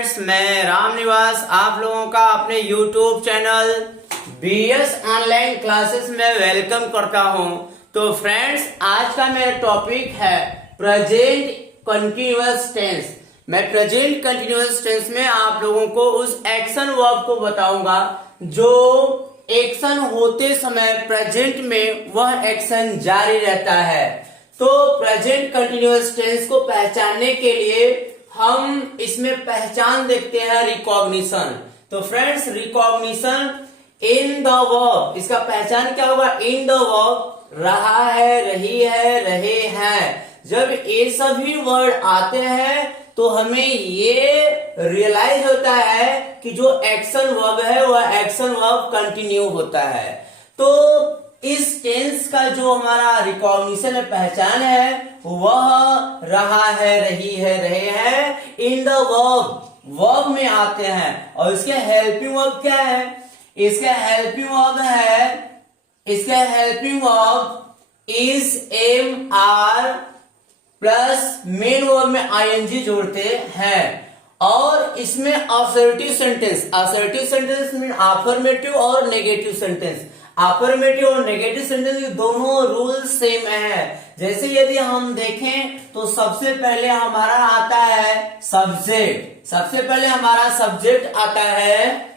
Friends, मैं राम निवास आप लोगों का अपने YouTube channel BS online classes में वेलकम करता हूं। तो फ्रेंड्स, आज का मेरा टॉपिक है प्रेजेंट कंटिन्यूअस टेंस। मैं प्रेजेंट कंटिन्यूअस टेंस में आप लोगों को उस एक्शन वर्ब को बताऊंगा जो एक्शन होते समय प्रेजेंट में वह एक्शन जारी रहता है। तो प्रेजेंट कंटिन्यूअस टेंस को पहचानने के लिए हम इसमें पहचान देखते हैं रिकॉग्निशन। तो friends, recognition in the verb, इसका पहचान क्या होगा? इन द वर्ब, रहा है, रही है, रहे हैं। जब ये सभी वर्ड आते हैं तो हमें ये रियलाइज होता है कि जो एक्शन वर्ब है वह एक्शन वर्ब कंटिन्यू होता है। तो इस टेंस का जो हमारा रिकॉग्निशन है, पहचान है, वह रहा है, रही है, रहे हैं इन द वर्ब में आते हैं। और इसके हेल्पिंग वर्ब क्या है? इसका helping verb is am are plus main verb में आईएनजी जोड़ते हैं। और इसमें असर्टिव सेंटेंस मीन अफर्मेटिव और नेगेटिव सेंटेंस। अफर्मेटिव और नेगेटिव सेंटेंस दोनों रूल सेम है। जैसे यदि हम देखें तो सबसे पहले हमारा आता है सब्जेक्ट। सबसे पहले हमारा सब्जेक्ट आता है,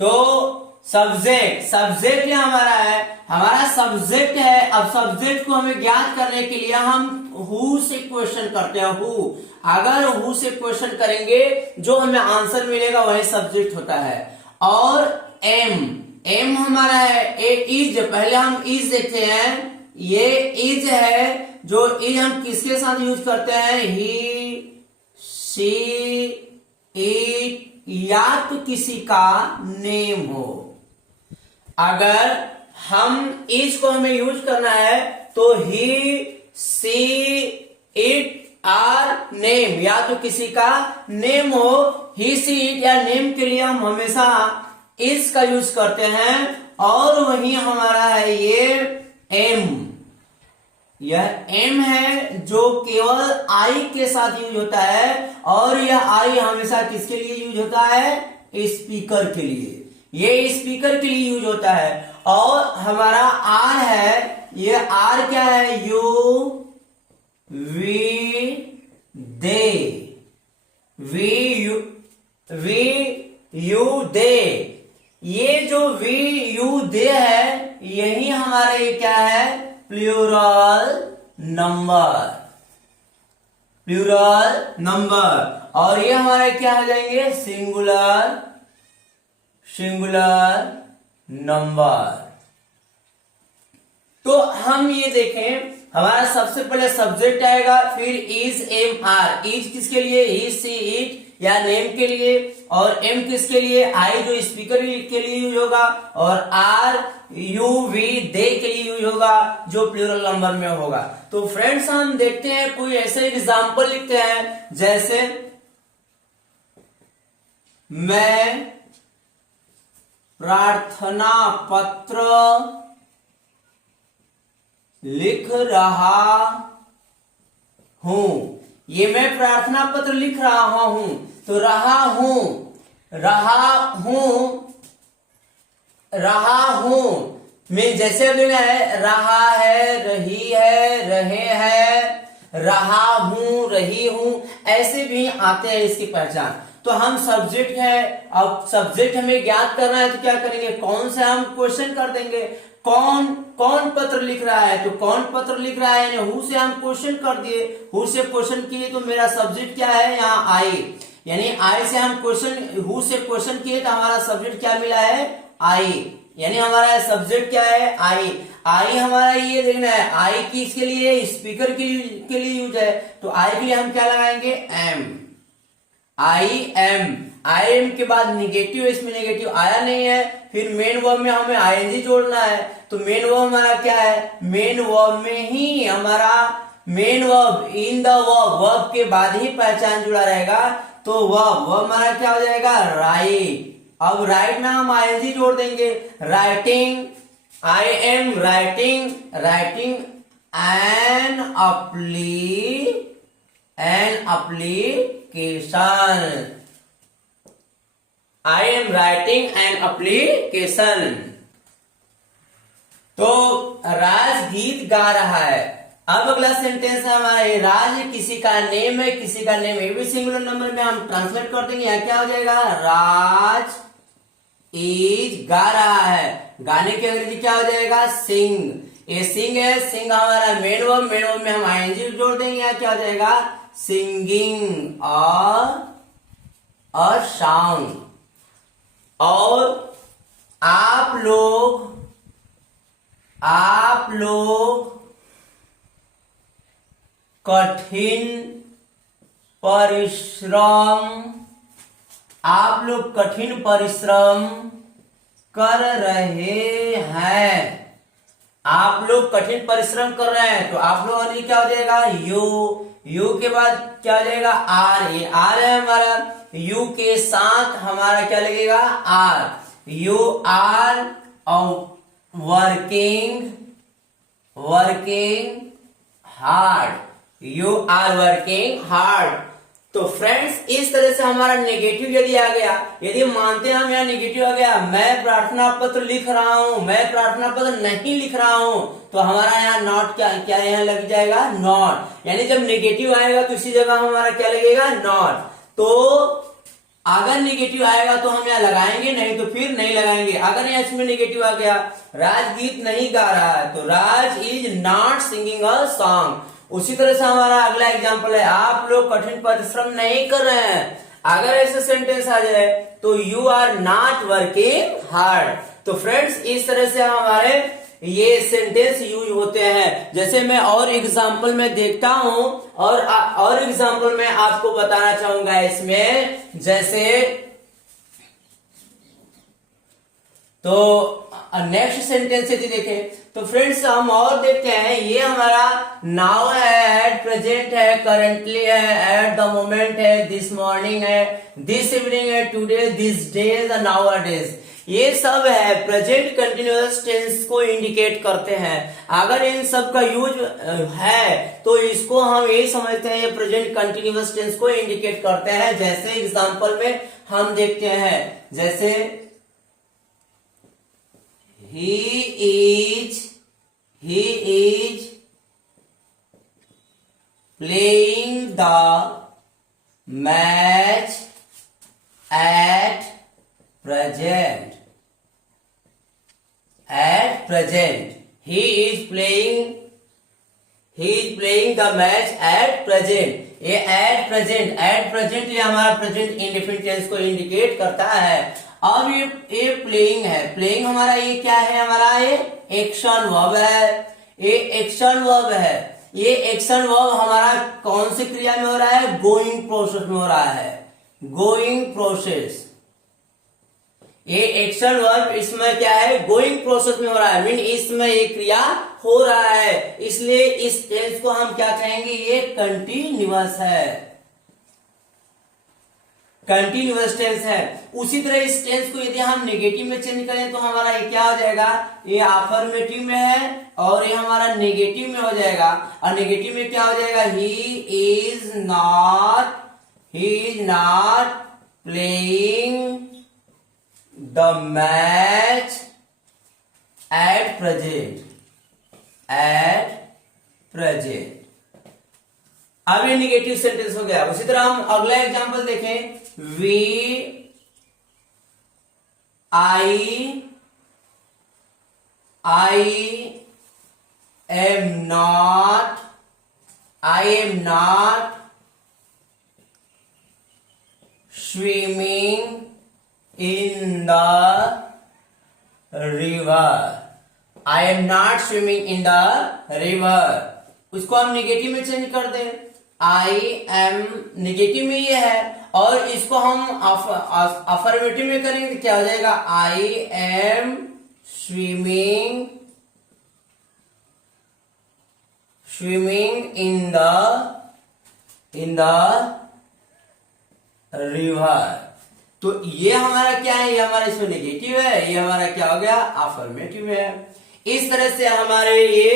तो सब्जेक्ट हमारा सब्जेक्ट है। अब सब्जेक्ट को हमें ज्ञात करने के लिए हम हु से क्वेश्चन करते हैं। हु, अगर हु से क्वेश्चन करेंगे जो हमें आंसर मिलेगा वही सब्जेक्ट होता है। और एम हमारा है इज। पहले हम इज देखते हैं, ये इज है। जो इज हम किसके साथ यूज करते हैं? ही, शी, इट या तो किसी का नेम हो। अगर हम इज को हमें यूज करना है तो ही, सी, इट आर नेम, या तो किसी का नेम हो। ही, सी, इट या नेम के लिए हम हमेशा इज का यूज करते हैं। और वही हमारा है ये एम। यह एम है जो केवल आई के साथ यूज होता है। और यह आई हमेशा किसके लिए यूज होता है? स्पीकर के लिए। ये स्पीकर के लिए यूज होता है। और हमारा आर है, ये आर क्या है? You, we, they. We, you, they. ये जो वी, यू, दे है, यही हमारे क्या है? Plural number. और ये हमारे क्या हो जाएंगे? Singular number. तो हम ये देखें, हमारा सबसे पहले सब्जेक्ट आएगा, फिर इज, एम, आर। इज किसके लिए? ही, सी, इट या नेम के लिए। और एम किसके लिए? आई जो स्पीकर के लिए यूज होगा। और आर, यू, वी, दे के लिए यूज होगा जो प्लूरल नंबर में होगा। तो फ्रेंड्स, हम देखते हैं कोई ऐसे एग्जाम्पल लिखते हैं, जैसे मैं प्रार्थना पत्र लिख रहा हूं। ये मैं प्रार्थना पत्र लिख रहा हूं, तो रहा हूं में जैसे है रहा है, रही है, रहे हैं, रहा हूं, रही हूं, ऐसे भी आते हैं इसकी पहचान। तो हम सब्जेक्ट है, अब सब्जेक्ट हमें ज्ञात करना है तो क्या करेंगे? कौन से हम क्वेश्चन कर देंगे। कौन पत्र लिख रहा है? तो कौन पत्र लिख रहा है, यानी हु से हम क्वेश्चन कर दिए। हु से क्वेश्चन किए तो मेरा सब्जेक्ट क्या है? यहाँ आई, यानी आई से हम हु से क्वेश्चन किए तो हमारा सब्जेक्ट क्या मिला है? आई, यानी हमारा सब्जेक्ट क्या है? आई हमारा ये देखना है, आई किसके लिए? स्पीकर के लिए यूज है। तो आई के लिए हम क्या लगाएंगे? एम। आई एम के बाद निगेटिव, इसमें निगेटिव आया नहीं है। फिर मेन वर्ब में हमें आईएनजी जोड़ना है। तो मेन वर्ब हमारा क्या है? मेन वर्ब में ही हमारा main verb in the verb के बाद ही पहचान जुड़ा रहेगा। तो वर्ब हमारा क्या हो जाएगा? राइट। अब राइट में हम आईएनजी जोड़ देंगे। Writing, I am writing an an application, I am writing an application. तो राज गीत गा रहा है। अब अगला सेंटेंस है हमारा, राज किसी का नेम है, किसी का नेम, ये भी सिंगुलर नंबर में हम ट्रांसलेट कर देंगे। यहाँ क्या हो जाएगा, राज इज गा रहा है, गाने की अंग्रेजी क्या हो जाएगा, सिंग। ये सिंग है, सिंग हमारा मेन वर्ब, मेन वर्ब में हम आईएनजी जोड़ देंगे। यहाँ क्या हो जाएगा, सिंगिंग और अ सॉन्ग। और आप लोग कठिन परिश्रम, आप लोग कठिन परिश्रम कर रहे हैं, आप लोग कठिन परिश्रम कर रहे हैं। तो आप लोगों ने क्या हो जाएगा, यू के बाद क्या हो जाएगा, आर। ये आर है हमारा, यू के साथ हमारा क्या लगेगा, are. You are working hard, you are working hard. तो फ्रेंड्स, इस तरह से हमारा नेगेटिव यदि आ गया, यदि मानते हैं हम यहाँ नेगेटिव आ गया, मैं प्रार्थना पत्र लिख रहा हूं, मैं प्रार्थना पत्र नहीं लिख रहा हूं, तो हमारा यहाँ नॉट क्या यहाँ लग जाएगा, नॉट। यानी जब नेगेटिव आएगा तो इसी जगह हमारा क्या लगेगा, नॉट। तो अगर नेगेटिव आएगा तो हम यहाँ लगाएंगे, नहीं तो फिर नहीं लगाएंगे। अगर यहाँ इसमें नेगेटिव आ गया, राज गीत नहीं गा रहा है, तो Raj is not singing a song. उसी तरह से हमारा अगला एग्जांपल है, आप लोग कठिन परिश्रम नहीं कर रहे हैं। अगर ऐसा सेंटेंस आ जाए तो you are not working hard. तो फ्रेंड्स, इस तरह से हमारे ये सेंटेंस यूज होते हैं। जैसे मैं और एग्जांपल में देखता हूं और एग्जांपल में आपको बताना चाहूंगा इसमें। जैसे तो नेक्स्ट सेंटेंस यदि देखें तो फ्रेंड्स हम और देखते हैं, ये हमारा नाउ है, एट प्रेजेंट है, करंटली है, एट द मोमेंट है, दिस मॉर्निंग है, दिस इवनिंग है, today, this days, now days. ये सब है प्रेजेंट कंटिन्यूअस टेंस को इंडिकेट करते हैं। अगर इन सब का यूज है तो इसको हम यही समझते हैं, ये प्रेजेंट कंटिन्यूअस टेंस को इंडिकेट करते हैं। जैसे एग्जांपल में हम देखते हैं, जैसे he is playing the match at present. He is playing the match at present. ये at present ये हमारा प्रेजेंट इंडेफिनिट टेंस को इंडिकेट करता है। अब ये प्लेइंग है, प्लेइंग हमारा ये क्या है, हमारा ये एक्शन वर्ब है, ये एक्शन वर्ब है। ये एक्शन वर्ब हमारा कौन सी क्रिया में हो रहा है, गोइंग प्रोसेस में हो रहा है, गोइंग प्रोसेस। ये एक्शन वर्ब इसमें क्या है, गोइंग प्रोसेस में हो रहा है, मीन इसमें ये क्रिया हो रहा है, इसलिए इस टेंस को हम क्या कहेंगे, ये कंटिन्यूअस है, कंटिन्यूअस टेंस है। उसी तरह इस टेंस को यदि हम नेगेटिव में चेंज करें तो हमारा ये क्या हो जाएगा, ये अफर्मेटिव में है और ये हमारा नेगेटिव में हो जाएगा। और नेगेटिव में क्या हो जाएगा, he is not playing the match at present. अब ये निगेटिव सेंटेंस हो गया। उसी तरह हम अगला एग्जांपल देखें, I am not swimming in the river. I am not swimming in the river. उसको हम नेगेटिव में चेंज कर दें, आई एम नेगेटिव में ये है और इसको हम अफर्मेटिव में करेंगे तो क्या हो जाएगा, I M swimming in the river. तो ये हमारा क्या है, ये हमारा इसमें नेगेटिव है, ये हमारा क्या हो गया, अफर्मेटिव है। इस तरह से हमारे ये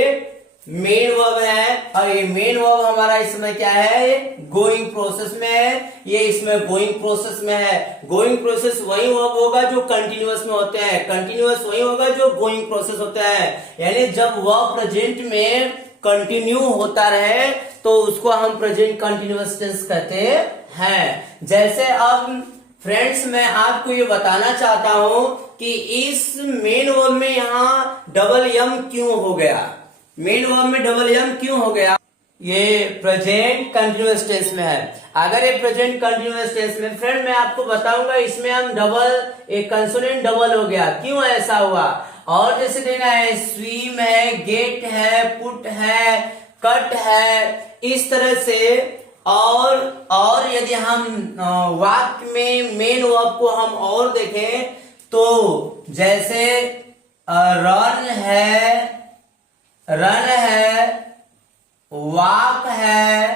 मेन वर्ब है, और ये मेन वर्ब हमारा इसमें क्या है, गोइंग प्रोसेस में है, ये इसमें गोइंग प्रोसेस में है। गोइंग प्रोसेस वही वर्ब होगा जो कंटिन्यूअस में होते हैं, कंटिन्यूअस वही होगा जो गोइंग प्रोसेस होता है। यानी जब वर्ब प्रेजेंट में कंटिन्यू होता रहे तो उसको हम प्रेजेंट कंटिन्यूअस टेंस कहते हैं। जैसे अब फ्रेंड्स मैं आपको ये बताना चाहता हूं कि इस मेन वर्ब में यहाँ डबल एम क्यों हो गया, मेन वर्ब में डबल एम क्यों हो गया। ये प्रेजेंट कंटिन्यूअस टेंस में है। अगर ये प्रेजेंट कंटिन्यूअस टेंस में फ्रेंड मैं आपको बताऊंगा इसमें हम डबल, एक कंसोनेंट डबल हो गया, क्यों ऐसा हुआ। और जैसे देना है स्विम है, गेट है, पुट है, कट है, इस तरह से। और यदि हम वाक्य में मेन वर्ब को हम और देखें तो जैसे रन है, रन है, वॉक है।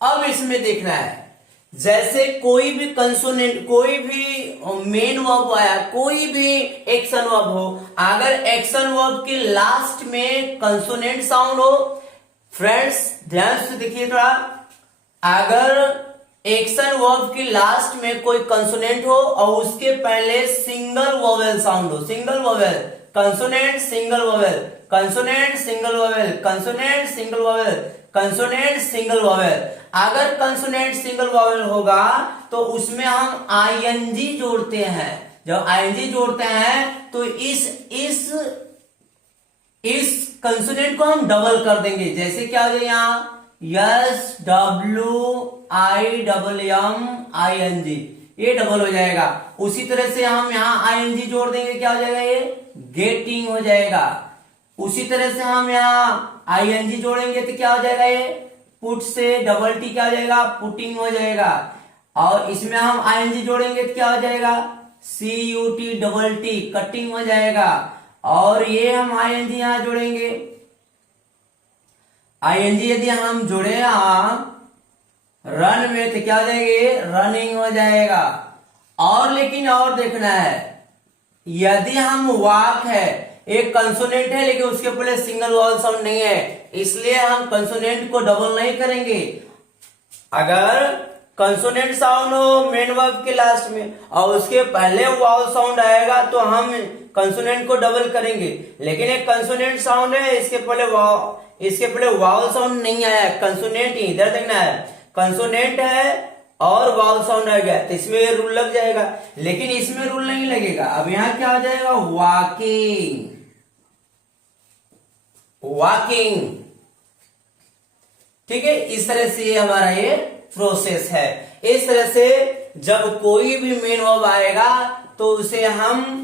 अब इसमें देखना है जैसे कोई भी कंसोनेंट, कोई भी मेन वर्ब आया, कोई भी एक्शन वर्ब हो, अगर एक्शन वर्ब के लास्ट में कंसोनेंट साउंड हो, फ्रेंड्स ध्यान से देखिए थोड़ा, अगर एक्शन वर्ब के लास्ट में कोई कंसोनेंट हो और उसके पहले सिंगल वोवेल साउंड हो, single vowel, consonant single vowel, consonant single vowel, consonant single vowel, consonant single vowel. अगर कंसोनेंट सिंगल वोवेल होगा तो उसमें हम आईएनजी जोड़ते हैं। जब आईएनजी जोड़ते हैं तो इस कंसोनेंट को हम डबल कर देंगे। जैसे क्या हो जाए यहाँ यस WIMMING, ये डबल हो जाएगा। उसी तरह से हम यहाँ आईएनजी जोड़ देंगे, क्या हो जाएगा ये गेटिंग हो जाएगा। उसी तरह से हम यहाँ आईएनजी जोड़ेंगे तो क्या हो जाएगा ये पुट से डबल टी क्या हो जाएगा पुटिंग हो जाएगा। और इसमें हम आईएनजी जोड़ेंगे तो क्या हो जाएगा CUT डबल टी कटिंग हो जाएगा। और ये हम आईएनजी यहाँ जोड़ेंगे, आईएनजी यदि हम जोड़े रन में तो क्या हो जाएंगे रनिंग हो जाएगा। और लेकिन और देखना है यदि हम वॉक है, एक कंसोनेंट है लेकिन उसके पहले सिंगल वॉवल साउंड नहीं है, इसलिए हम कंसोनेंट को डबल नहीं करेंगे। अगर कंसोनेंट साउंड हो मेन वर्ब के लास्ट में और उसके पहले वॉवल साउंड आएगा तो हम कंसोनेंट को डबल करेंगे। लेकिन एक कंसोनेंट साउंड है, इसके पहले वॉवल साउंड नहीं आया, कंसोनेंट ही, इधर देखना है कंसोनेंट है और वाउल साउंड आ गया तो इसमें ये रूल लग जाएगा। लेकिन इसमें रूल नहीं लगेगा। अब यहां क्या हो जाएगा वॉकिंग, वॉकिंग, ठीक है। इस तरह से ये हमारा ये प्रोसेस है। इस तरह से जब कोई भी मेन वर्ब आएगा तो उसे हम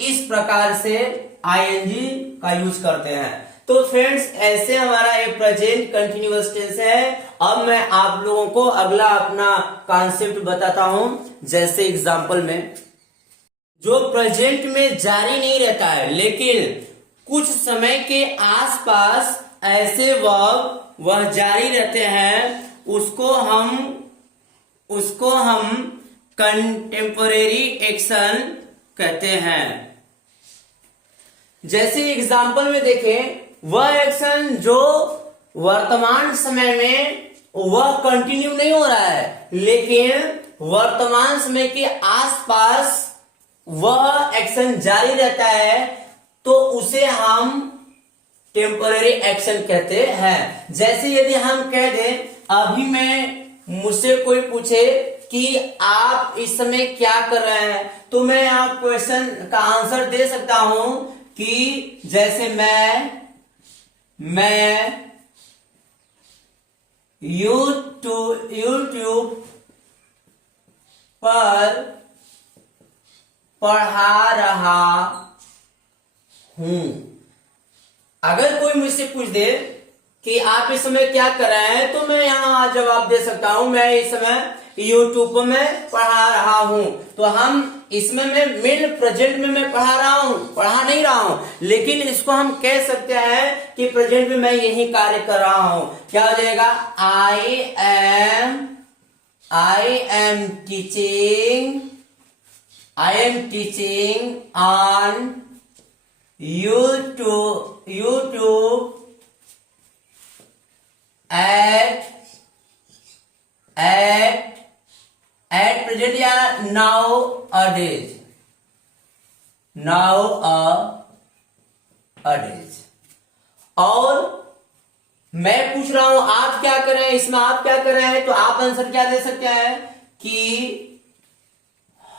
इस प्रकार से आईएनजी का यूज करते हैं। तो फ्रेंड्स ऐसे हमारा एक प्रेजेंट कंटिन्यूअस टेंस है। अब मैं आप लोगों को अगला अपना कॉन्सेप्ट बताता हूं। जैसे एग्जांपल में जो प्रेजेंट में जारी नहीं रहता है लेकिन कुछ समय के आसपास ऐसे वर्ब वह जारी रहते हैं, उसको हम कंटेम्पोरेरी एक्शन कहते हैं। जैसे एग्जांपल में देखें, वह एक्शन जो वर्तमान समय में वह कंटिन्यू नहीं हो रहा है लेकिन वर्तमान समय के आसपास वह एक्शन जारी रहता है तो उसे हम टेम्पररी एक्शन कहते हैं। जैसे यदि हम कह दें, अभी मुझसे कोई पूछे कि आप इस समय क्या कर रहे हैं, तो मैं यहाँ क्वेश्चन का आंसर दे सकता हूं कि जैसे मैं यूट्यूब पर पढ़ा रहा हूं। अगर कोई मुझसे पूछ दे कि आप इस समय क्या कर रहे हैं तो मैं यहां जवाब दे सकता हूं मैं इस समय यूट्यूब में पढ़ा रहा हूं। तो हम इसमें मेन प्रेजेंट में मैं पढ़ा नहीं रहा हूं, लेकिन इसको हम कह सकते हैं कि प्रेजेंट में मैं यही कार्य कर रहा हूं। क्या हो जाएगा I am teaching I am teaching on YouTube at present या nowadays और मैं पूछ रहा हूं आप क्या कर रहे हैं, इसमें आप क्या कर रहे हैं, तो आप आंसर क्या दे सकते हैं कि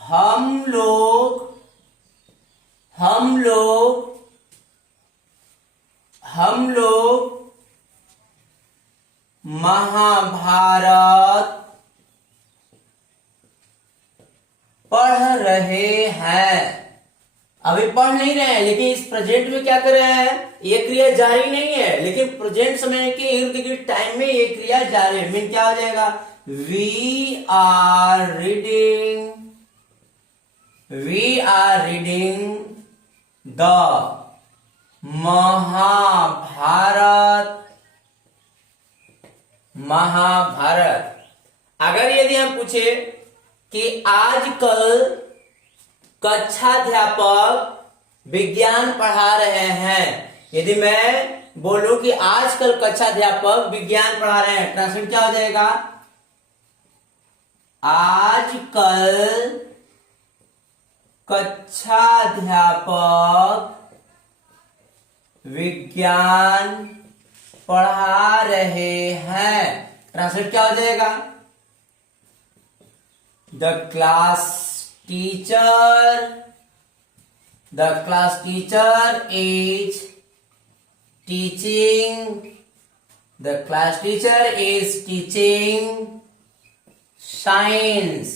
हम लोग महाभारत पढ़ रहे हैं। अभी पढ़ नहीं रहे हैं, लेकिन इस प्रेजेंट में क्या कर रहे हैं, ये क्रिया जारी नहीं है, लेकिन प्रेजेंट समय के इर्द गिर्द टाइम में ये क्रिया जारी है। मीन क्या हो जाएगा, we are reading the Mahabharat. अगर यदि हम पूछे कि आजकल कक्षाध्यापक विज्ञान पढ़ा रहे हैं, यदि मैं बोलूं कि आजकल कक्षाध्यापक विज्ञान पढ़ा रहे हैं, ट्रांसलेट क्या हो जाएगा, आजकल कक्षाध्यापक विज्ञान पढ़ा रहे हैं। ट्रांसलेट क्या हो जाएगा, the class teacher is teaching science.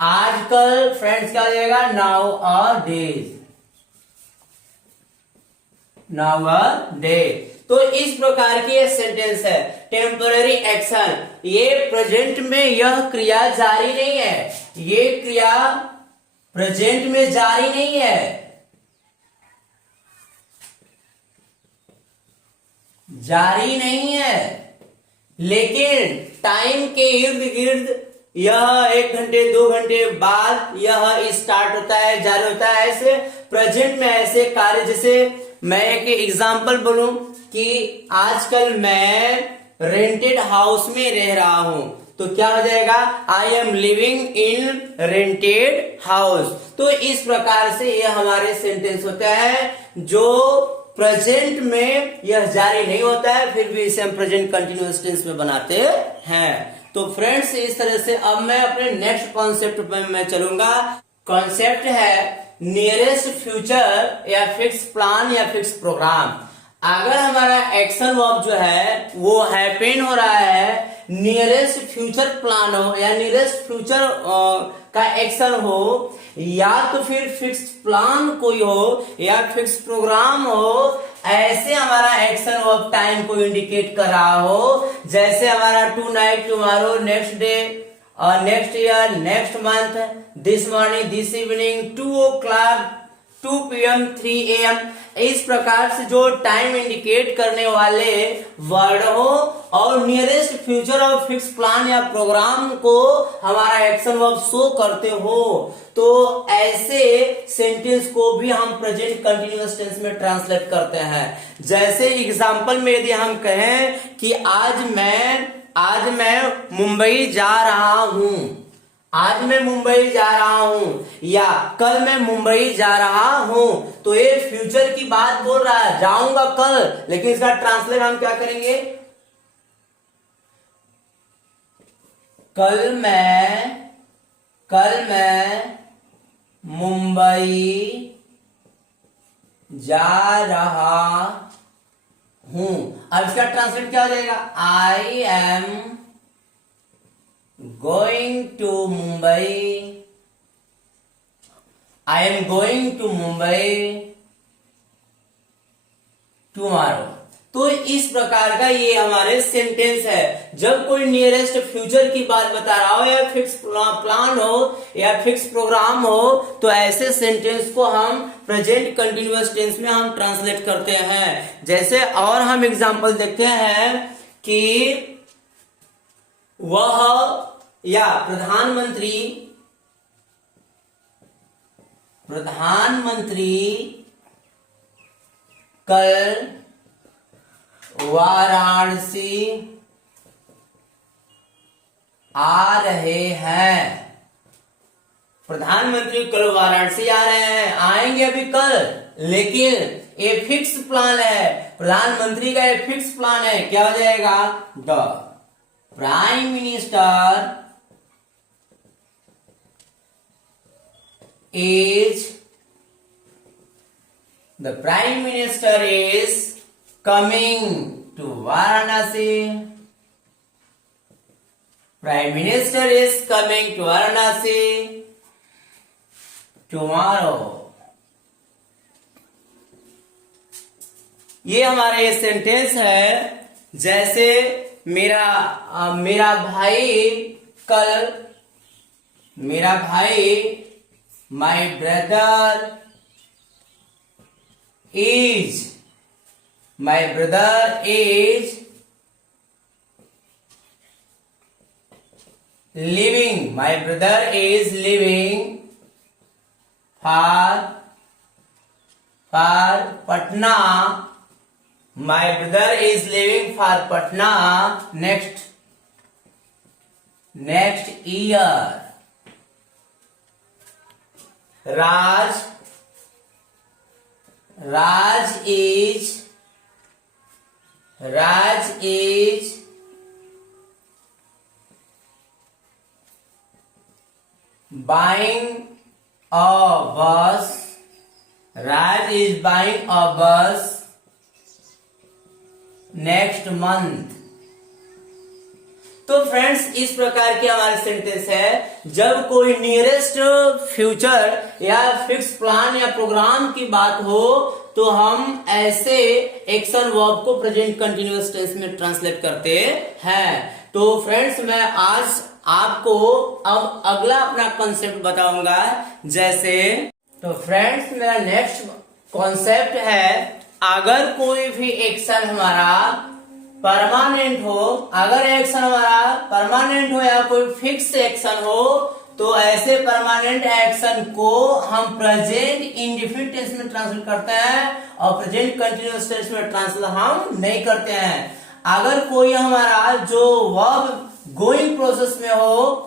आजकल फ्रेंड्स क्या हो जाएगा, nowadays। तो इस प्रकार की ये सेंटेंस है। टेम्पररी एक्शन, ये प्रेजेंट में यह क्रिया जारी नहीं है, ये क्रिया प्रेजेंट में जारी नहीं है, लेकिन टाइम के इर्द गिर्द यह 1 घंटे 2 घंटे बाद यह स्टार्ट होता है, जारी होता है। ऐसे प्रेजेंट में ऐसे कार्य, जैसे मैं एक एग्जांपल बोलूं कि आजकल मैं रेंटेड हाउस में रह रहा हूं, तो क्या हो जाएगा, I M living in rented house. तो इस प्रकार से यह हमारे सेंटेंस होता है जो प्रेजेंट में यह जारी नहीं होता है, फिर भी इसे हम प्रेजेंट कंटिन्यूअस टेंस में बनाते हैं। तो फ्रेंड्स, इस तरह से अब मैं अपने नेक्स्ट कॉन्सेप्ट पे मैं चलूंगा। कॉन्सेप्ट है नियरेस्ट फ्यूचर या फिक्स प्लान या फिक्स प्रोग्राम। अगर हमारा एक्शन वर्ब जो है वो हैपेन हो रहा है, नियरेस्ट फ्यूचर प्लान हो या नियरेस्ट फ्यूचर का एक्शन हो, या तो फिर फिक्स प्लान कोई हो या फिक्स प्रोग्राम हो, ऐसे हमारा एक्शन वर्ब टाइम को इंडिकेट कर रहा हो। जैसे हमारा tonight, tomorrow, next day, next year, next month, this morning, this evening, 2 o'clock, 2 PM, 3 AM, इस प्रकार से जो टाइम इंडिकेट करने वाले वर्ड हो और नियरेस्ट फ्यूचर और फिक्स प्लान या प्रोग्राम को हमारा एक्शन वर्ब शो करते हो, तो ऐसे सेंटेंस को भी हम प्रेजेंट कंटिन्यूअस टेंस में ट्रांसलेट करते हैं। जैसे एग्जांपल में यदि हम कहें कि आज मैं मुंबई जा रहा हूं, आज मैं मुंबई जा रहा हूं, या कल मैं मुंबई जा रहा हूं, तो ये फ्यूचर की बात बोल रहा है, जाऊंगा कल, लेकिन इसका ट्रांसलेट हम क्या करेंगे, कल मैं मुंबई जा रहा हूं। अब इसका ट्रांसलेट क्या हो जाएगा, I am going to Mumbai tomorrow. तो इस प्रकार का ये हमारे सेंटेंस है। जब कोई नियरेस्ट फ्यूचर की बात बता रहा हो या फिक्स प्लान हो या फिक्स प्रोग्राम हो, तो ऐसे सेंटेंस को हम प्रेजेंट कंटिन्यूअस टेंस में हम ट्रांसलेट करते हैं। जैसे और हम एग्जांपल देखते हैं कि वह या प्रधानमंत्री प्रधानमंत्री कल वाराणसी आ रहे हैं। प्रधानमंत्री कल वाराणसी आ रहे हैं, आएंगे अभी कल, लेकिन ये फिक्स प्लान है। प्रधानमंत्री का ये फिक्स प्लान है। क्या हो जाएगा? The prime minister is coming to Varanasi. Prime Minister is coming to Varanasi tomorrow. ये हमारा ये सेंटेंस है। जैसे मेरा भाई कल, मेरा भाई, my brother is living for Patna. My brother is living for Patna next year. Raj is buying a bus. Raj is buying a bus next month. तो फ्रेंड्स, इस प्रकार के हमारे सेंटेंस है। जब कोई नियरेस्ट फ्यूचर या फिक्स प्लान या प्रोग्राम की बात हो तो हम ऐसे एक्शन वर्ब को प्रेजेंट कंटिन्यूअस टेंस में ट्रांसलेट करते हैं। तो फ्रेंड्स, मैं आज आपको अब अगला अपना कॉन्सेप्ट बताऊंगा। जैसे तो फ्रेंड्स, मेरा नेक्स्ट कॉन्सेप्ट है, अगर कोई भी एक्शन हमारा परमानेंट हो, अगर एक्शन हमारा परमानेंट हो या कोई फिक्स एक्शन हो, तो ऐसे परमानेंट एक्शन को हम प्रेजेंट इंडेफिनिट टेंस में ट्रांसलेट करते हैं और प्रेजेंट कंटिन्यूअस टेंस में ट्रांसलेट हम नहीं करते हैं। अगर कोई हमारा जो वर्ब गोइंग प्रोसेस में हो,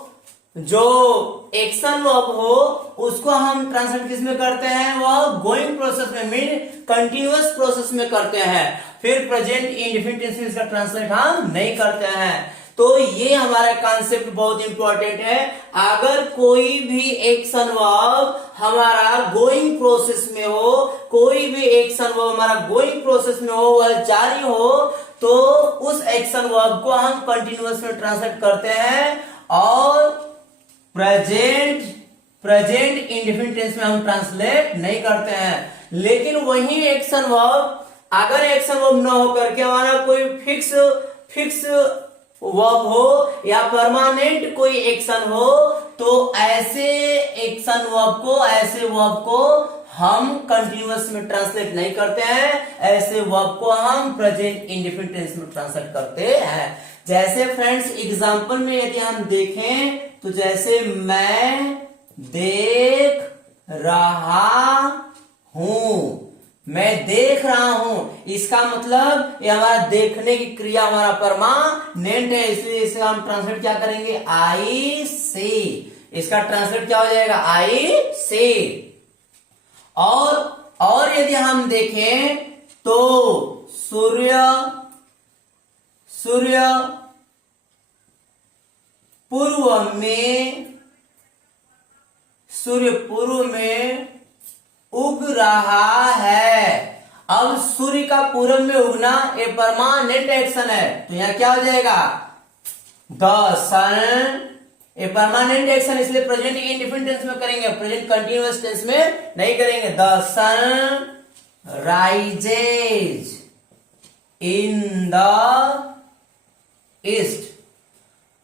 जो एक्शन वर्ब हो, उसको हम ट्रांसलेट किस में करते हैं? वह गोइंग प्रोसेस में, मीन कंटिन्यूअस प्रोसेस में करते हैं। फिर प्रेजेंट इंडेफिनिट टेंस में इसका ट्रांसलेट हम नहीं करते हैं। तो ये हमारा कॉन्सेप्ट बहुत इंपॉर्टेंट है। अगर कोई भी एक्शन वर्ब हमारा गोइंग प्रोसेस में हो, कोई भी एक्शन वर्ब हमारा गोइंग प्रोसेस में हो, वह जारी हो, तो उस एक्शन वर्ब को हम कंटिन्यूअस में ट्रांसलेट करते हैं और प्रेजेंट इंडेफिनिट टेंस में हम ट्रांसलेट नहीं करते हैं। लेकिन वही एक्शन वर्ब, अगर एक्शन वर्ब न हो करके हमारा कोई फिक्स वर्ब हो या परमानेंट कोई एक्शन हो, तो ऐसे एक्शन वर्ब को, ऐसे वर्ब को हम कंटिन्यूअस में ट्रांसलेट नहीं करते हैं। ऐसे वर्ब को हम प्रेजेंट इंडेफिनिट टेंस में ट्रांसलेट करते हैं। जैसे फ्रेंड्स, एग्जांपल में यदि हम देखें तो जैसे मैं देख रहा हूं, मैं देख रहा हूं, इसका मतलब ये हमारा देखने की क्रिया हमारा परमानेंट है, इसलिए इसे हम ट्रांसलेट क्या करेंगे? आई सी। इसका ट्रांसलेट क्या हो जाएगा? आई सी। और यदि हम देखें तो सूर्य पूर्व में उग रहा है। अब सूर्य का पूर्व में उगना ये परमानेंट एक्शन है, तो यहां क्या हो जाएगा? The sun. ये परमानेंट एक्शन, इसलिए प्रेजेंट इंडेफिनिट टेंस में करेंगे, प्रेजेंट कंटिन्यूअस टेंस में नहीं करेंगे। The sun rises in the east.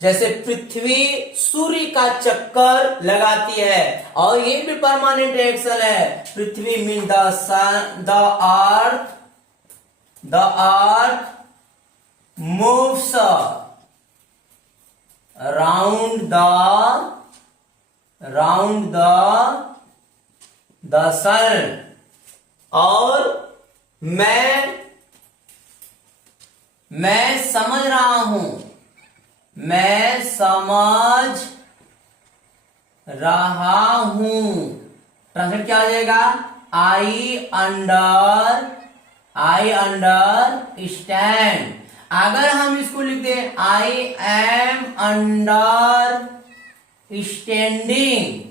जैसे पृथ्वी सूर्य का चक्कर लगाती है, और ये भी परमानेंट एक्शन है। पृथ्वी mean the sun, the earth moves round the the sun. और मैं समझ रहा हूं, मैं समझ रहा हूं। ट्रांसलेट क्या हो जाएगा? आई अंडर स्टैंड। अगर हम इसको लिख दें I am under standing,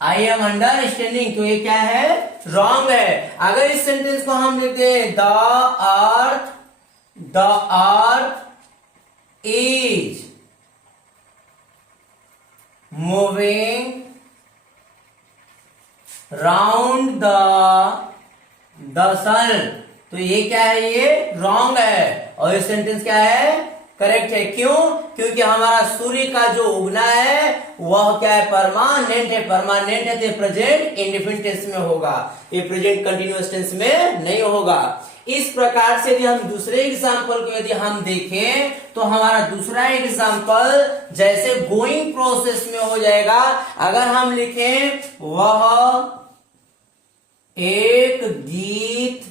I am under standing, तो ये क्या है? रॉन्ग है। अगर इस सेंटेंस को हम लिख दें the earth is moving round the sun, तो ये क्या है? ये रॉन्ग है। और ये सेंटेंस क्या है? करेक्ट है। क्यों? क्योंकि हमारा सूर्य का जो उगना है वह क्या है? परमानेंट है। परमानेंट है तो प्रेजेंट इंडेफिनिट टेंस में होगा, ये प्रेजेंट कंटिन्यूअस टेंस में नहीं होगा। इस प्रकार से यदि हम दूसरे एग्जाम्पल को यदि हम देखें तो हमारा दूसरा एग्जाम्पल जैसे गोइंग प्रोसेस में हो जाएगा। अगर हम लिखें वह एक गीत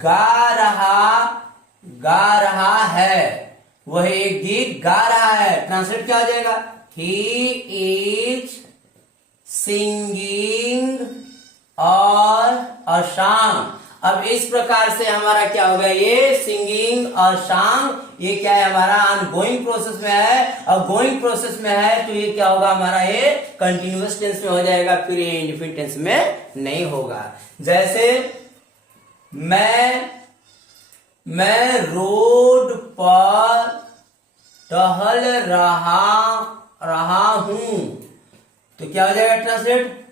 गा रहा है, वह एक गीत गा रहा है। ट्रांसलेट क्या हो जाएगा? ही इज सिंगिंग और अ सॉन्ग। अब इस प्रकार से हमारा क्या होगा? ये सिंगिंग और सॉन्ग, ये क्या है? हमारा ऑनगोइंग प्रोसेस में है, और गोइंग प्रोसेस में है तो ये क्या होगा? हमारा ये कंटिन्यूअस टेंस में हो जाएगा, फिर ये इंडेफिनिट टेंस में नहीं होगा। जैसे मैं रोड पर टहल रहा हूं, तो क्या हो जाएगा? Translate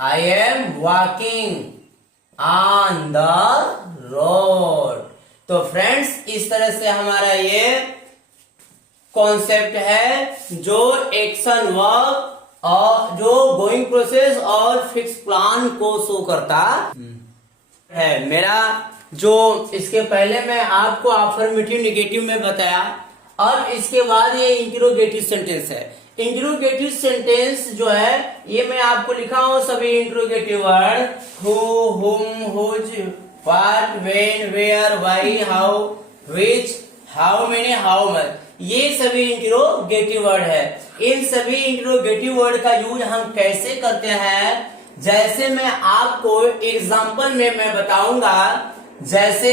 I am walking on the road। तो फ्रेंड्स, इस तरह से हमारा ये कॉन्सेप्ट है जो एक्शन वर्ब और जो गोइंग प्रोसेस और फिक्स प्लान को शो करता है। मेरा जो इसके पहले मैं आपको अफर्मेटिव नेगेटिव में बताया, अब इसके बाद ये इंट्रोगेटिव सेंटेंस है। इंट्रोगेटिव सेंटेंस जो है ये मैं आपको लिखा हूं सभी interrogative word, who, whom, whose, what, when, where, why, how, which, how many, how much, ये सभी इंट्रोगेटिव वर्ड है। इन सभी इंट्रोगेटिव वर्ड का यूज हम कैसे करते हैं, जैसे मैं आपको एग्जाम्पल में मैं बताऊंगा। जैसे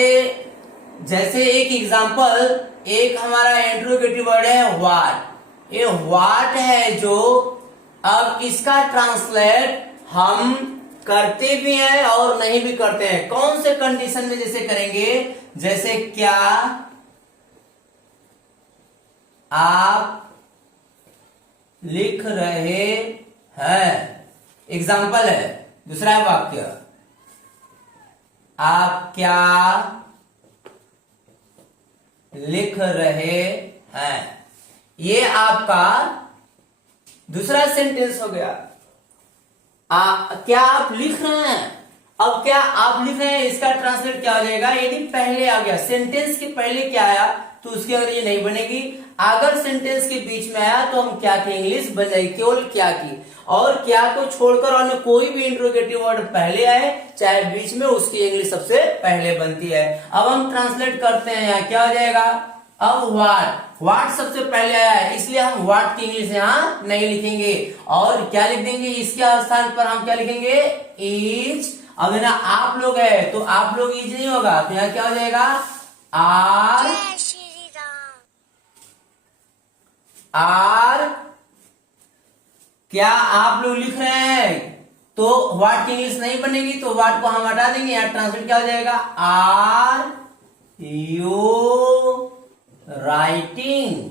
एक एग्जाम्पल, एक हमारा इंट्रोगेटिव वर्ड है व्हाट। ये व्हाट है जो, अब इसका ट्रांसलेट हम करते भी हैं और नहीं भी करते हैं। कौन से कंडीशन में जैसे करेंगे? जैसे क्या आप लिख रहे हैं, एग्जाम्पल है। दूसरा वाक्य, आप क्या लिख रहे हैं, ये आपका दूसरा सेंटेंस हो गया। क्या आप लिख रहे हैं? अब क्या आप लिख रहे हैं, इसका ट्रांसलेट क्या हो जाएगा? यदि पहले आ गया, सेंटेंस के पहले क्या आया तो उसके अंदर ये नहीं बनेगी। अगर सेंटेंस के बीच में आया तो हम क्या की इंग्लिश बन जाएगी, केवल क्या की। और क्या को छोड़कर अन्य कोई भी इंट्रोगेटिव वर्ड पहले आए चाहे बीच में, उसकी इंग्लिश सबसे पहले बनती है। अब हम ट्रांसलेट करते हैं, यहाँ क्या हो जाएगा? अब व्हाट सबसे पहले आया है, इसलिए हम व्हाट की इंग्लिश यहाँ नहीं लिखेंगे। और क्या लिख देंगे? इसके स्थान पर हम क्या लिखेंगे? इज। अब ना आप लोग है तो आप लोग इज नहीं होगा, तो यहाँ क्या हो जाएगा? आर। क्या आप लोग लिख रहे हैं, तो व्हाट की इंग्लिश नहीं बनेगी, तो व्हाट को हम हटा देंगे। यहाँ ट्रांसलेट क्या हो जाएगा? Are you writing,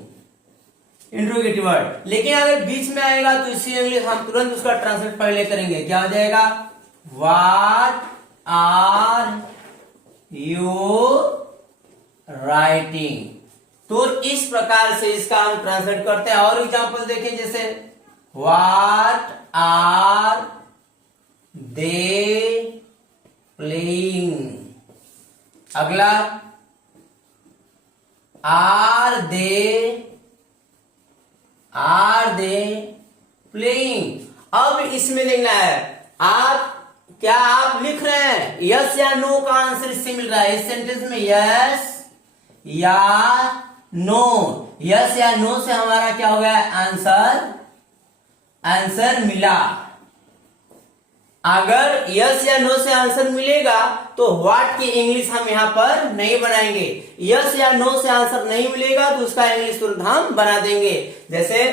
interrogative word. लेकिन अगर बीच में आएगा तो इसी इंग्लिश हम तुरंत उसका ट्रांसलेट पहले करेंगे। क्या हो जाएगा? What are you writing. तो इस प्रकार से इसका हम ट्रांसलेट करते हैं। और एग्जांपल देखें, जैसे व्हाट आर दे प्लेइंग। अगला, आर दे प्लेइंग। अब इसमें लिखना है क्या आप लिख रहे हैं? यस या नो का आंसर इससे मिल रहा है। इस सेंटेंस में यस या नो, यस या नो से हमारा क्या हो गया? आंसर मिला। अगर यस या नो से आंसर मिलेगा तो व्हाट की इंग्लिश हम यहां पर नहीं बनाएंगे। यस या नो से आंसर नहीं मिलेगा तो उसका इंग्लिश तुरंत हम बना देंगे। जैसे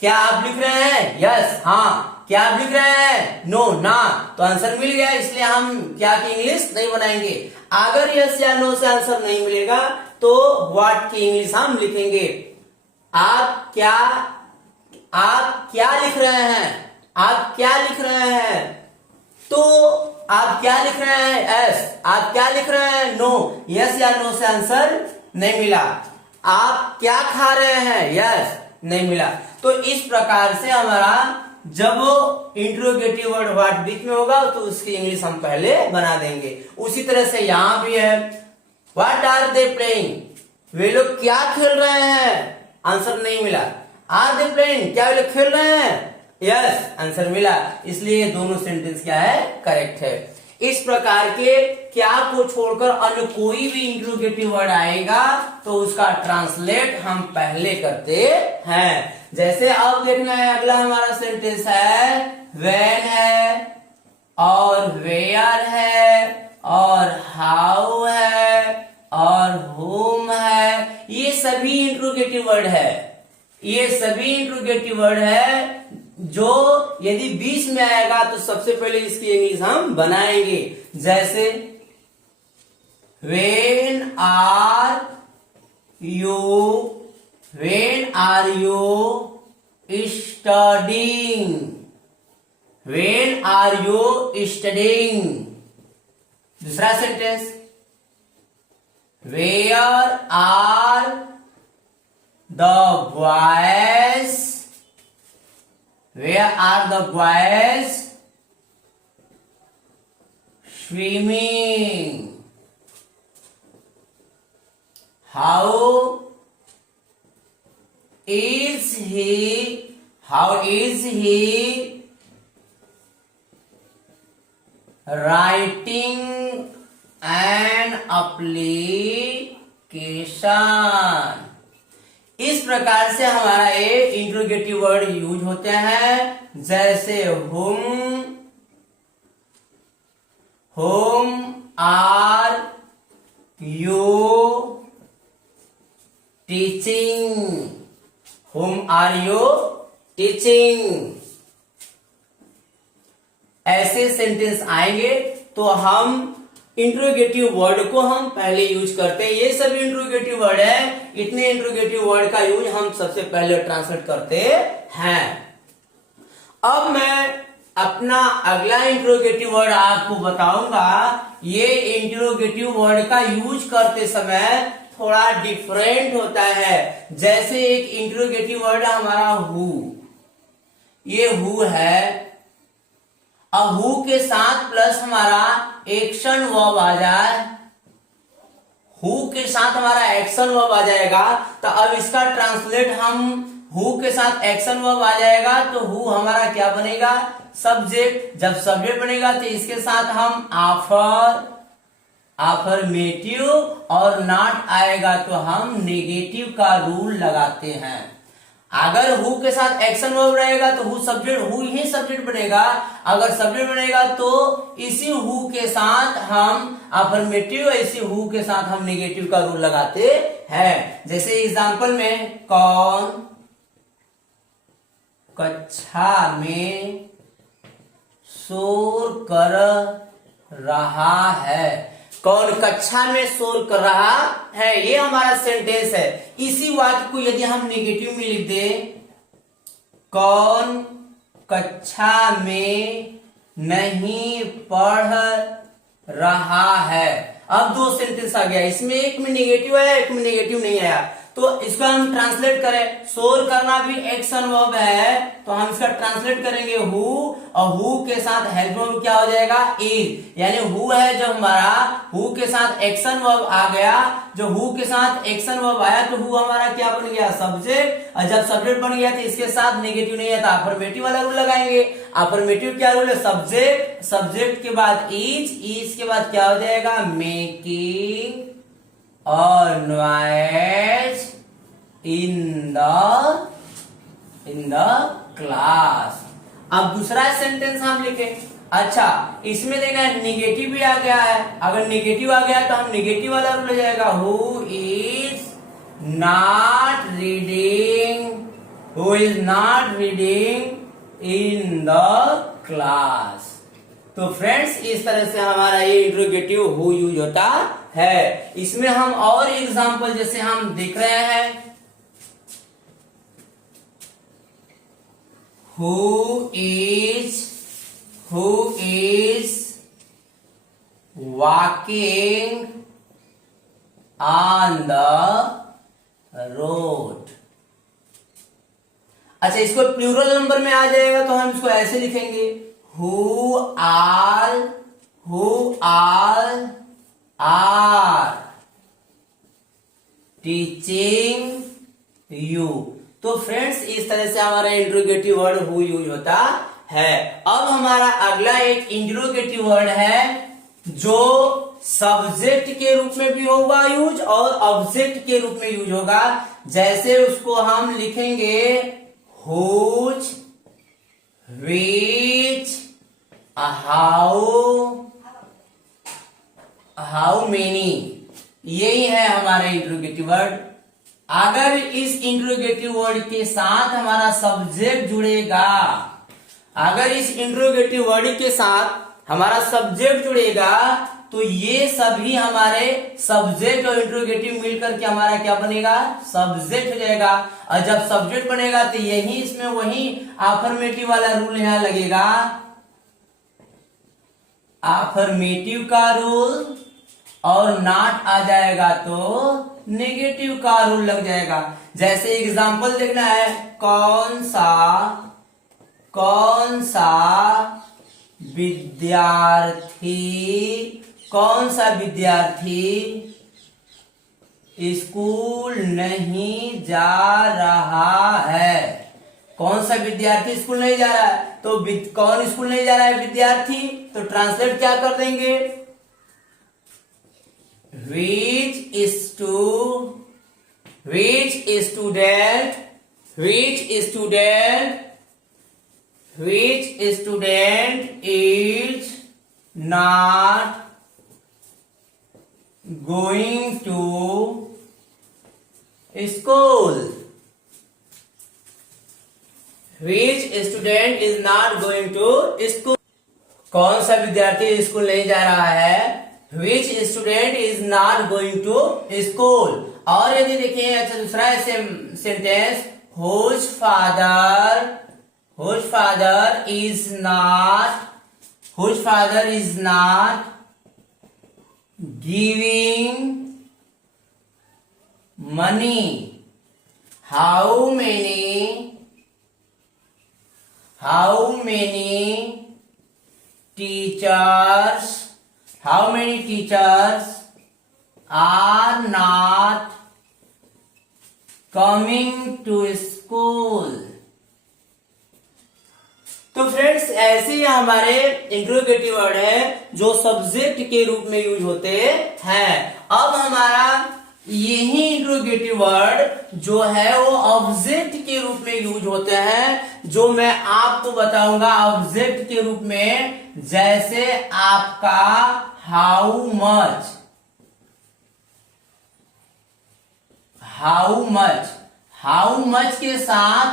क्या आप लिख रहे हैं? यस, हाँ। क्या आप लिख रहे हैं? नो, ना। तो आंसर मिल गया, इसलिए हम क्या की इंग्लिश नहीं बनाएंगे। अगर यस या नो से आंसर नहीं मिलेगा तो व्हाट की इंग्लिश हम लिखेंगे। आप क्या लिख रहे हैं? आप क्या लिख रहे हैं? तो आप क्या लिख रहे हैं? यस। आप क्या लिख रहे हैं? नो। यस या नो से आंसर नहीं मिला। आप क्या खा रहे हैं? यस, नहीं मिला। तो इस प्रकार से हमारा जब इंट्रोगेटिव वर्ड व्हाट बीच में होगा तो उसकी इंग्लिश हम पहले बना देंगे। उसी तरह से यहां भी है, व्हाट आर दे प्लेइंग? वे लोग क्या खेल रहे हैं? आंसर नहीं मिला। Are they playing? क्या वे लोग खेल रहे हैं? यस, आंसर मिला। इसलिए दोनों सेंटेंस क्या है? करेक्ट है। इस प्रकार के क्या को छोड़कर अन्य कोई भी इंट्रोगेटिव वर्ड आएगा तो उसका ट्रांसलेट हम पहले करते हैं। जैसे अब देखना है, अगला हमारा सेंटेंस है व्हेन है और वेयर है और हाउ है और होम है। ये सभी इंट्रोगेटिव वर्ड है। ये सभी इंट्रोगेटिव वर्ड है जो यदि बीच में आएगा तो सबसे पहले इसकी इंग्लिश हम बनाएंगे। जैसे when are you studying? When are you studying? दूसरा sentence, where are the boys? Where are the boys swimming? How is he writing an application? इस प्रकार से हमारा ये इंट्रोगेटिव वर्ड यूज होते हैं। जैसे whom are you teaching? Whom are you teaching? ऐसे सेंटेंस आएंगे तो हम इंट्रोगेटिव वर्ड को हम पहले यूज करते हैं। ये सभी इंट्रोगेटिव वर्ड है, इतने इंट्रोगेटिव वर्ड का यूज हम सबसे पहले ट्रांसलेट करते हैं। अब मैं अपना अगला इंट्रोगेटिव वर्ड आपको बताऊंगा। ये इंट्रोगेटिव वर्ड का यूज करते समय थोड़ा डिफरेंट होता है। जैसे एक इंट्रोगेटिव वर्ड हमारा हु, ये हु है। अब हु के साथ प्लस हमारा एक्शन वर्ब आ जाए, हु के साथ हमारा एक्शन वर्ब आ जाएगा तो अब इसका ट्रांसलेट हम हु के साथ एक्शन वर्ब आ जाएगा तो हु हमारा क्या बनेगा? सब्जेक्ट। जब सब्जेक्ट बनेगा तो इसके साथ हम अफर्मेटिव और नॉट आएगा तो हम नेगेटिव का रूल लगाते हैं। अगर हु के साथ एक्शन वर्ब रहेगा तो हु ही सब्जेक्ट बनेगा। अगर सब्जेक्ट बनेगा तो इसी हु के साथ हम अफर्मेटिव, इसी हु के साथ हम नेगेटिव का रूल लगाते हैं। जैसे एग्जांपल में, कौन कक्षा में शोर कर रहा है? कौन कक्षा में शोर कर रहा है, ये हमारा सेंटेंस है। इसी वाक्य को यदि हम नेगेटिव में लिख दे, कौन कक्षा में नहीं पढ़ रहा है। अब दो सेंटेंस आ गया, इसमें एक में नेगेटिव आया, एक में नेगेटिव नहीं आया। तो इसको हम ट्रांसलेट करें, शोर करना भी एक्शन वर्ब है, तो हम इसका ट्रांसलेट करेंगे हु, और हु के साथ हेल्प वर्ब क्या हो जाएगा इज, यानी हु है जो हमारा, हु के साथ एक्शन वर्ब आ गया, जो हु के साथ एक्शन वर्ब आया तो हु हमारा क्या बन गया सब्जेक्ट, और जब सब्जेक्ट बन गया तो इसके साथ नेगेटिव नहीं है तो अफर्मेटिव वाला रूल लगाएंगे। अफर्मेटिव क्या रूल है, सब्जेक्ट, सब्जेक्ट के बाद इज के बाद क्या हो जाएगा मेकिंग और नॉइज इन द क्लास। अब दूसरा सेंटेंस हम लिखे, अच्छा इसमें देखना है निगेटिव भी आ गया है, अगर निगेटिव आ गया तो हम निगेटिव वाला रूल हो जाएगा who is not reading, who is not reading in the class. तो फ्रेंड्स इस तरह से हमारा ये इंट्रोगेटिव हु यूज होता है। इसमें हम और एग्जांपल जैसे हम देख रहे हैं, who is walking on the road। अच्छा इसको प्लूरल नंबर में आ जाएगा तो हम इसको ऐसे लिखेंगे who all are teaching you। तो फ्रेंड्स इस तरह से हमारा इंट्रोगेटिव वर्ड हु यूज होता है। अब हमारा अगला एक इंट्रोगेटिव वर्ड है जो सब्जेक्ट के रूप में भी होगा यूज और ऑब्जेक्ट के रूप में यूज होगा। जैसे उसको हम लिखेंगे हुज, which, हाउ मेनी, यही है हमारा इंट्रोगेटिव वर्ड। अगर इस इंट्रोगेटिव वर्ड के साथ हमारा सब्जेक्ट जुड़ेगा, अगर इस इंट्रोगेटिव वर्ड के साथ हमारा सब्जेक्ट जुड़ेगा तो ये सभी हमारे सब्जेक्ट और इंट्रोगेटिव मिलकर के हमारा क्या बनेगा सब्जेक्ट हो जाएगा। और जब सब्जेक्ट बनेगा तो यही इसमें वही अफर्मेटिव वाला रूल यहां लगेगा, अफर्मेटिव का रूल, और नॉट आ जाएगा तो नेगेटिव का रूल लग जाएगा। जैसे एग्जांपल देखना है, कौन सा विद्यार्थी स्कूल नहीं जा रहा है। कौन सा विद्यार्थी स्कूल नहीं जा रहा है, तो कौन स्कूल नहीं जा रहा है विद्यार्थी, तो ट्रांसलेट क्या कर देंगे which student is not going to school, which student is not going to school। कौन सा विद्यार्थी स्कूल नहीं जा रहा है, which student is not going to school। और यदि देखिए अच्छा दूसरा sentence, whose father is not giving money, how many teachers are not coming to school। तो फ्रेंड्स ऐसे ही हमारे इंट्रोगेटिव वर्ड है जो सब्जेक्ट के रूप में यूज होते हैं। अब हमारा यही इंट्रोगेटिव वर्ड जो है वो ऑब्जेक्ट के रूप में यूज होते हैं, जो मैं आपको बताऊंगा ऑब्जेक्ट के रूप में। जैसे आपका हाउ मच के साथ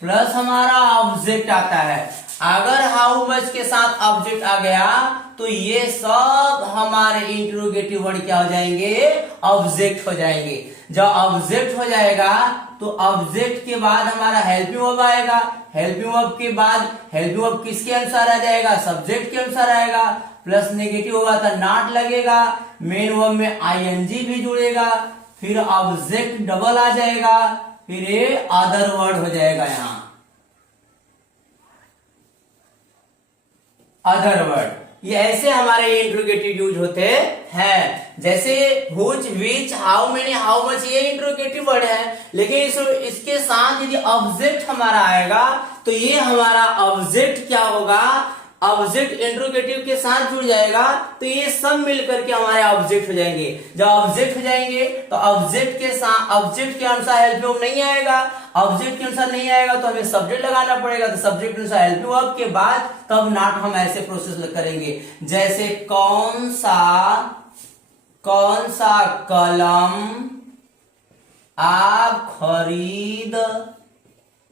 प्लस हमारा ऑब्जेक्ट आता है। अगर हाउ मच के साथ ऑब्जेक्ट आ गया तो ये सब हमारे इंट्रोगेटिव वर्ड क्या हो जाएंगे ऑब्जेक्ट हो जाएंगे। जब ऑब्जेक्ट हो जाएगा तो ऑब्जेक्ट के बाद हमारा हेल्पिंग वर्ब आएगा, हेल्पिंग वर्ब के बाद हेल्पिंग वर्ब किसके अनुसार आ जाएगा सब्जेक्ट के अनुसार आएगा, प्लस नेगेटिव होगा तो नॉट लगेगा, मेन वर्ब में आईएनजी भी जुड़ेगा, फिर ऑब्जेक्ट डबल आ जाएगा, फिर ये अदर वर्ड हो जाएगा यहां अदर वर्ड। ये ऐसे हमारे ये इंट्रोगेटिव यूज होते हैं। जैसे हुच, विच, हाउ मेनी, हाउ मच, ये इंट्रोगेटिव वर्ड है, लेकिन इसके साथ यदि ऑब्जेक्ट हमारा आएगा तो ये हमारा ऑब्जेक्ट क्या होगा, ऑब्जेक्ट इंट्रोगेटिव के साथ जुड़ जाएगा, तो ये सब मिलकर के हमारे ऑब्जेक्ट हो जाएंगे। जब ऑब्जेक्ट हो जाएंगे तो ऑब्जेक्ट के साथ, ऑब्जेक्ट के अनुसार हेल्प वर्ब नहीं आएगा, ऑब्जेक्ट के अनुसार नहीं आएगा तो हमें सब्जेक्ट लगाना पड़ेगा, तो सब्जेक्ट के अनुसार हेल्प वर्ब के बाद तब नॉट हम ऐसे प्रोसेस करेंगे। जैसे कौन सा कलम आप खरीद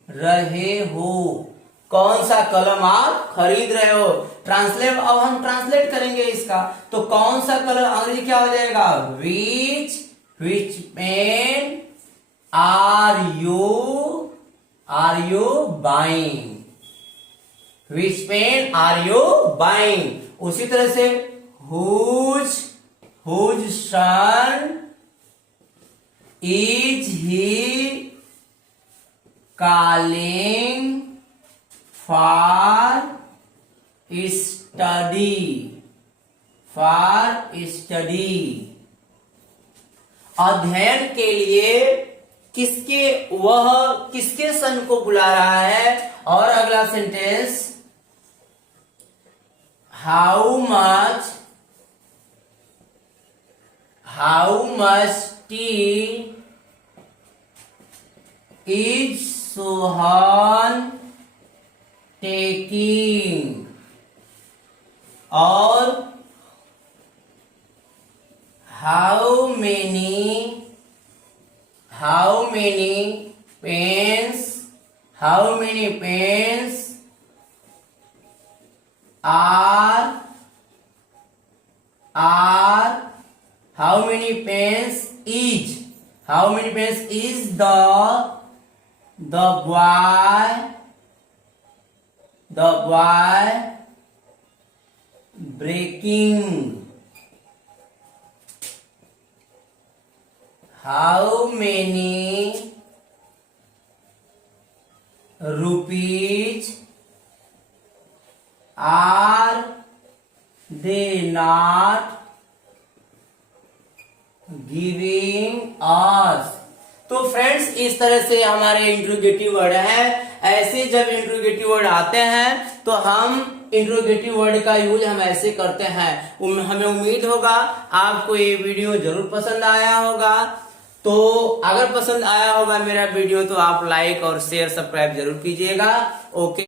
रहे हो, कौन सा कलम आप खरीद रहे हो। ट्रांसलेट, अब हम ट्रांसलेट करेंगे इसका, तो कौन सा कलम अंग्रेजी क्या हो जाएगा, which pen are you buying, which pen are you buying. उसी तरह से whose son is he calling for study, अध्ययन के लिए किसके सन को बुला रहा है। और अगला sentence, how much tea is Sohan taking, और how many pens is the boy breaking, how many rupees are they not giving us। तो फ्रेंड्स, इस तरह से हमारे इंट्रोगेटिव वर्ड है। ऐसे जब इंट्रोगेटिव वर्ड आते हैं तो हम इंट्रोगेटिव वर्ड का यूज हम ऐसे करते हैं। हमें उम्मीद होगा आपको ये वीडियो जरूर पसंद आया होगा। तो अगर पसंद आया होगा मेरा वीडियो तो आप लाइक और शेयर सब्सक्राइब जरूर कीजिएगा। ओके।